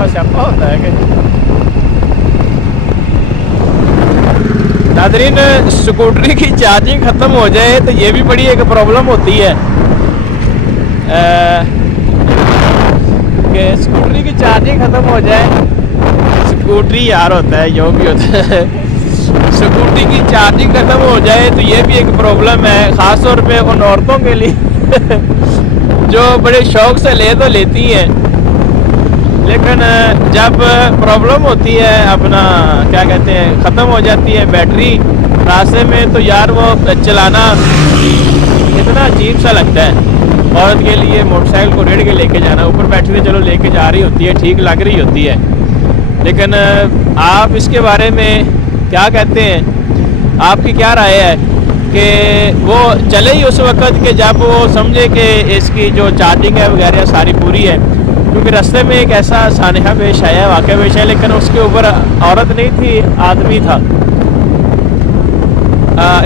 बड़ा स्यापा होता है कि नादरीन, स्कूटरी की चार्जिंग ख़त्म हो जाए तो ये भी बड़ी एक प्रॉब्लम होती है कि स्कूटरी की चार्जिंग ख़त्म हो जाए। स्कूटरी यार होता है जो भी होता है, स्कूटी की चार्जिंग ख़त्म हो जाए तो ये भी एक प्रॉब्लम है, ख़ास तौर पे उन औरतों के लिए जो बड़े शौक़ से ले तो लेती हैं, लेकिन जब प्रॉब्लम होती है, अपना क्या कहते हैं, ख़त्म हो जाती है बैटरी रास्ते में, तो यार वो चलाना इतना अजीब सा लगता है। औरत के लिए मोटरसाइकिल को रेड़ के लेके जाना, ऊपर बैठी हुई चलो लेके जा रही होती है, ठीक लग रही होती है, लेकिन आप इसके बारे में क्या कहते हैं, आपकी क्या राय है कि वो चले ही उस वक़्त के जब वो समझे कि इसकी जो चार्जिंग है वगैरह सारी पूरी है? क्योंकि रास्ते में एक ऐसा सानहा पेश आया, वाक़या पेश आया, लेकिन उसके ऊपर औरत नहीं थी, आदमी था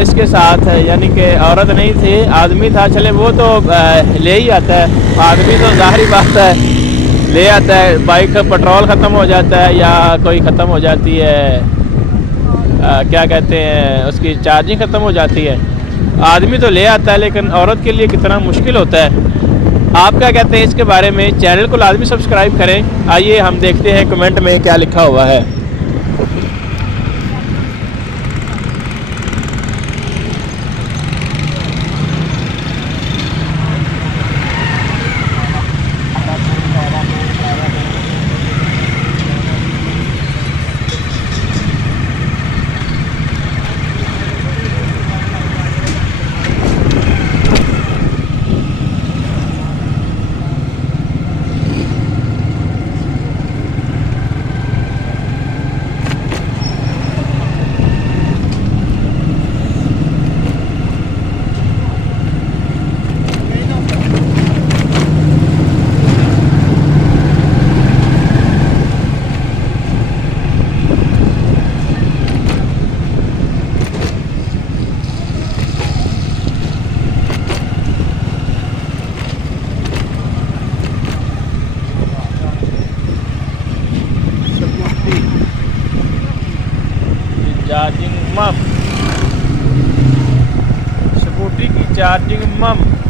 इसके साथ, यानी कि औरत नहीं थी, आदमी था। चले वो तो ले ही आता है, आदमी तो ज़ाहिरी बात है ले आता है। बाइक का पेट्रोल ख़त्म हो जाता है या कोई ख़त्म हो जाती है, क्या कहते हैं, उसकी चार्जिंग ख़त्म हो जाती है, आदमी तो ले आता है, लेकिन औरत के लिए कितना मुश्किल होता है। आप क्या कहते हैं इसके बारे में? चैनल को लाजमी सब्सक्राइब करें। आइए हम देखते हैं कमेंट में क्या लिखा हुआ है। चार्जिंग मम, स्कूटी की चार्जिंग मम।